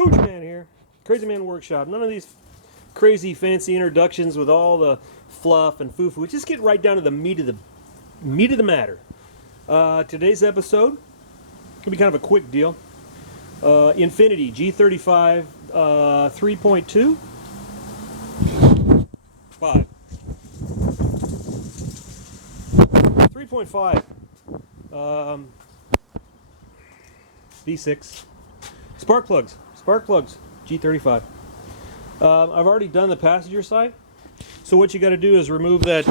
Pooch Man here, Crazy Man Workshop. None of these crazy fancy introductions with all the fluff and foo-foo. Just get right down to the meat of the matter. Today's episode will be kind of a quick deal. Infiniti G35 3.2 5 3.5 V6 spark plugs G35. I've already done the passenger side, so what you got to do is remove that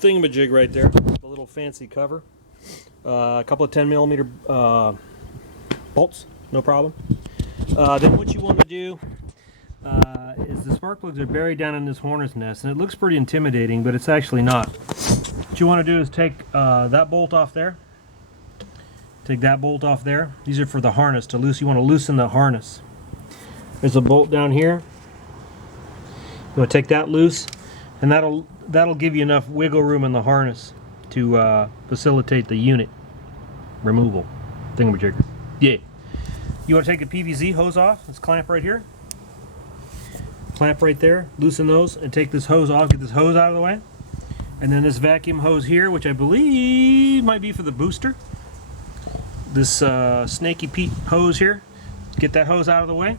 thingamajig right there, the little fancy cover, a couple of 10mm bolts, no problem. Then what you want to do is the spark plugs are buried down in this hornet's nest, and it looks pretty intimidating, but it's actually not. What you want to do is take that bolt off there. Take that bolt off there. These are for the harness to loose. You want to loosen the harness. There's a bolt down here. You want to take that loose, and that'll give you enough wiggle room in the harness to facilitate the unit removal thingamajig. Yeah. You want to take the PVC hose off. This clamp right here. Clamp right there. Loosen those and take this hose off. Get this hose out of the way. And then this vacuum hose here, which I believe might be for the booster. This Snaky Pete hose here. Get that hose out of the way.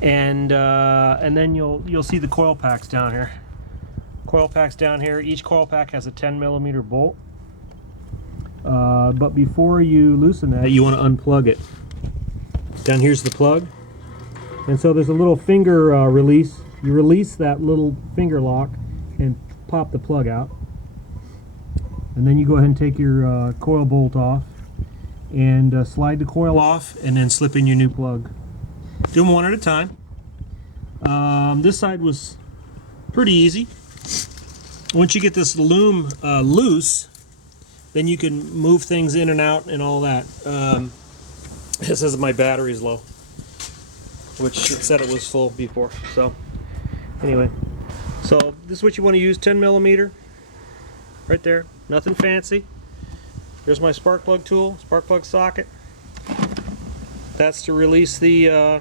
And then you'll see the coil packs down here. Coil packs down here. Each coil pack has a 10mm bolt. But before you loosen that, you want to unplug it. Down here's the plug. And so there's a little finger release. You release that little finger lock and pop the plug out. And then you go ahead and take your coil bolt off and slide the coil off and then slip in your new plug. Do them one at a time. This side was pretty easy. Once you get this loom loose, then you can move things in and out and all that. This says my battery's low, which it said it was full before. So anyway, so this is what you want to use, 10mm right there, nothing fancy. There's my spark plug tool, spark plug socket. That's to release the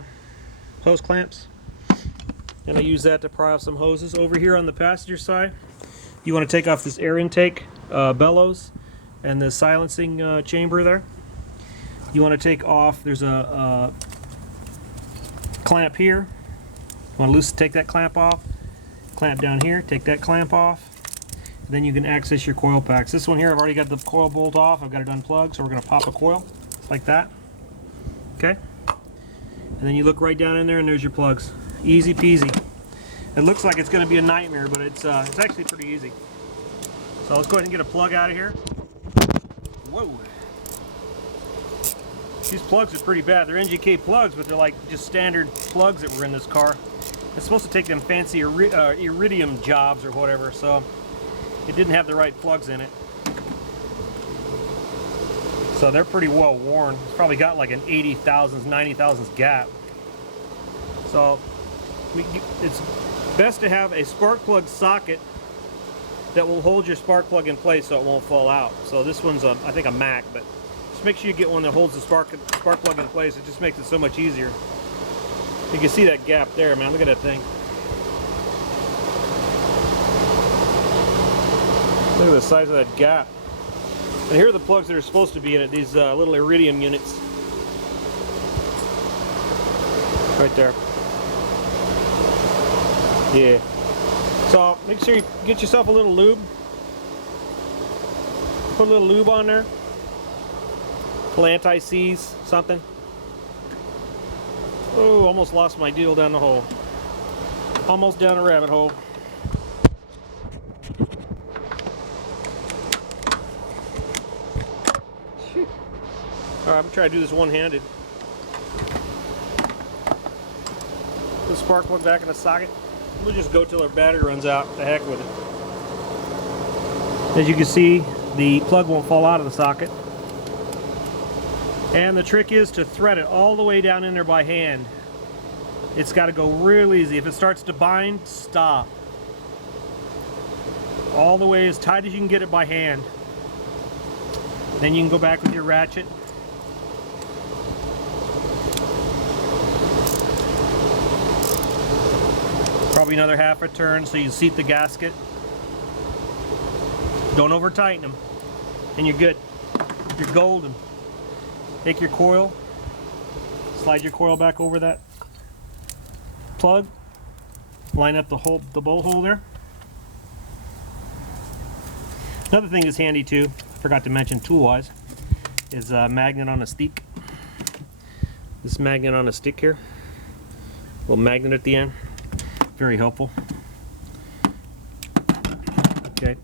hose clamps, and I use that to pry off some hoses. Over here on the passenger side, you want to take off this air intake bellows and the silencing chamber there. You want to take off, there's a clamp here. You want to take that clamp off. Clamp down here, take that clamp off. Then you can access your coil packs. This one here, I've already got the coil bolt off. I've got it unplugged, so we're going to pop a coil like that. Okay? And then you look right down in there, and there's your plugs. Easy peasy. It looks like it's going to be a nightmare, but it's actually pretty easy. So let's go ahead and get a plug out of here. Whoa. These plugs are pretty bad. They're NGK plugs, but they're like just standard plugs that were in this car. It's supposed to take them fancy iridium jobs or whatever, so it didn't have the right plugs in it. So they're pretty well worn. It's probably got like an 80 thousandths, 90 thousandths gap. So it's best to have a spark plug socket that will hold your spark plug in place so it won't fall out. So this one's I think a Mac, but just make sure you get one that holds the spark plug in place. It just makes it so much easier. You can see that gap there, man. Look at that thing. Look at the size of that gap. And here are the plugs that are supposed to be in it, these little iridium units. Right there. Yeah. So make sure you get yourself a little lube. Put a little lube on there. A little anti-seize, something. Oh, almost lost my deal down the hole. Almost down a rabbit hole. Alright, I'm going to try to do this one-handed. Put the spark plug back in the socket. We'll just go till our battery runs out. The heck with it. As you can see, the plug won't fall out of the socket. And the trick is to thread it all the way down in there by hand. It's got to go real easy. If it starts to bind, stop. All the way as tight as you can get it by hand. Then you can go back with your ratchet Probably another half a turn so you seat the gasket. Don't over tighten them, and you're good. You're golden. Take your coil, slide your coil back over that plug, line up the bolt hole there. Another thing that's handy too, forgot to mention tool-wise, is a magnet on a stick. This magnet on a stick here, a little magnet at the end, very helpful. Okay,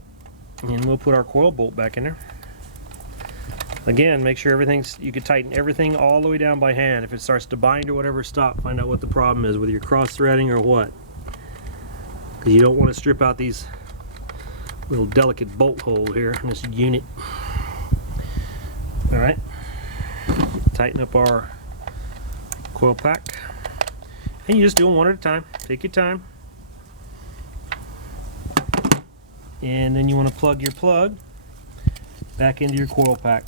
and we'll put our coil bolt back in there. Again, make sure you can tighten everything all the way down by hand. If it starts to bind or whatever, stop. Find out what the problem is, whether you're cross-threading or what. Because you don't want to strip out these little delicate bolt holes here in this unit. Alright, tighten up our coil pack. And you just do them one at a time. Take your time. And then you want to plug your plug back into your coil pack.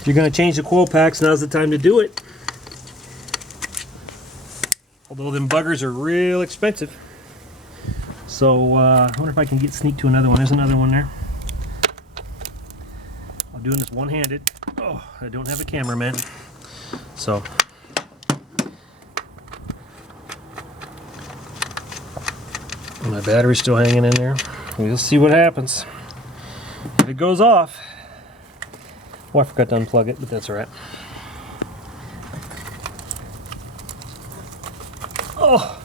If you're going to change the coil packs, now's the time to do it. Although them buggers are real expensive. So I wonder if I can sneak to another one. There's another one there. I'm doing this one-handed. Oh, I don't have a cameraman. So my battery's still hanging in there. We'll see what happens. If it goes off, oh, I forgot to unplug it, but that's all right. Oh,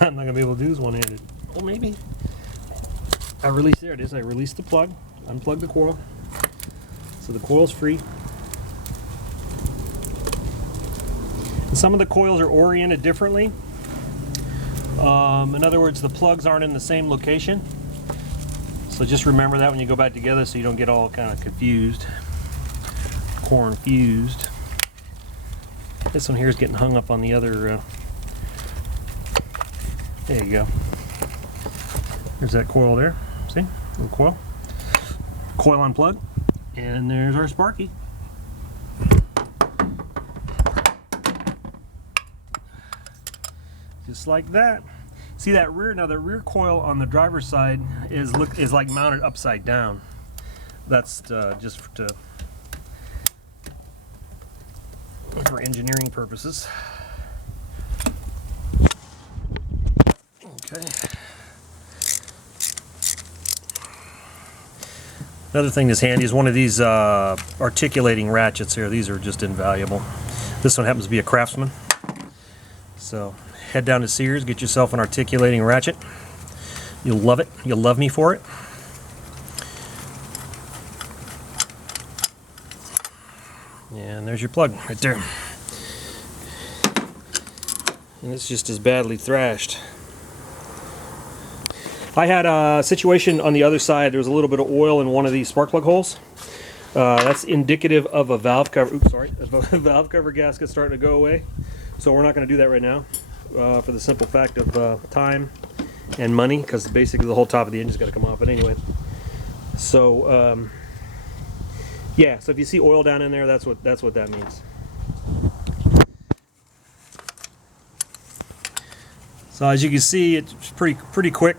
I'm not gonna be able to do this one-handed. Oh, maybe. There it is. I released the plug, unplugged the coil, so the coil's free. And some of the coils are oriented differently. In other words, the plugs aren't in the same location. So just remember that when you go back together so you don't get all kind of confused. Confused. This one here is getting hung up on the other. There you go. There's that coil there. See? Little coil. Coil unplug. And there's our Sparky. Just like that. See that rear? Now the rear coil on the driver's side is like mounted upside down. That's just for engineering purposes. Okay. Another thing that's handy is one of these articulating ratchets here. These are just invaluable. This one happens to be a Craftsman. So head down to Sears, get yourself an articulating ratchet. You'll love it. You'll love me for it. And there's your plug right there. And it's just as badly thrashed. I had a situation on the other side. There was a little bit of oil in one of these spark plug holes. That's indicative of a valve cover. Oops, sorry, a valve cover gasket starting to go away. So we're not going to do that right now, for the simple fact of time and money, because basically the whole top of the engine's got to come off. But anyway, so yeah. So if you see oil down in there, that's what that means. So as you can see, it's pretty quick.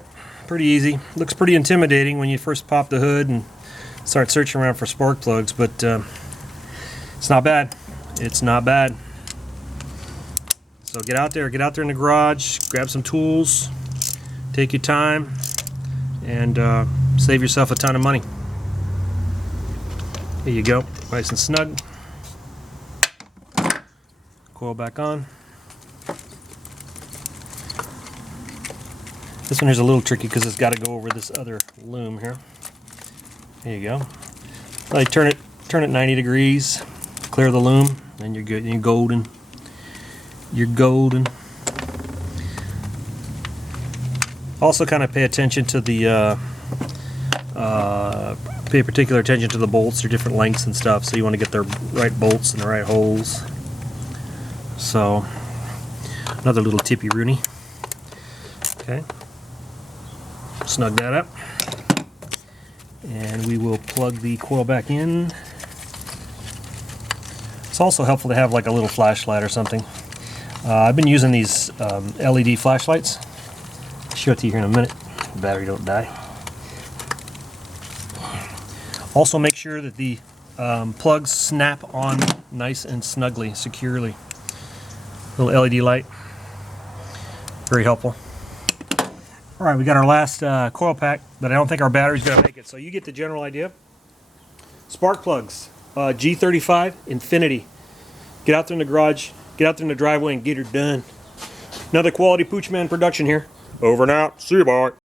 Pretty easy. Looks pretty intimidating when you first pop the hood and start searching around for spark plugs, but it's not bad. It's not bad. So get out there in the garage, grab some tools, take your time, and save yourself a ton of money. Here you go, nice and snug. Coil back on. This one here's a little tricky because it's got to go over this other loom here. There you go. I turn it 90 degrees, clear the loom, and you're good. You're golden. You're golden. Also, kind of pay attention to the pay particular attention to the bolts. They're different lengths and stuff, so you want to get the right bolts and the right holes. So, another little tippy Rooney. Okay. Snug that up, and we will plug the coil back in. It's also helpful to have like a little flashlight or something. I've been using these LED flashlights. I'll show it to you here in a minute. The battery don't die. Also make sure that the plugs snap on nice and snugly, securely. Little LED light. Very helpful. Alright, we got our last coil pack, but I don't think our battery's going to make it. So you get the general idea. Spark plugs. G35 Infiniti. Get out there in the garage, get out there in the driveway and get her done. Another Quality Pooch Man production here. Over and out. See you, boy.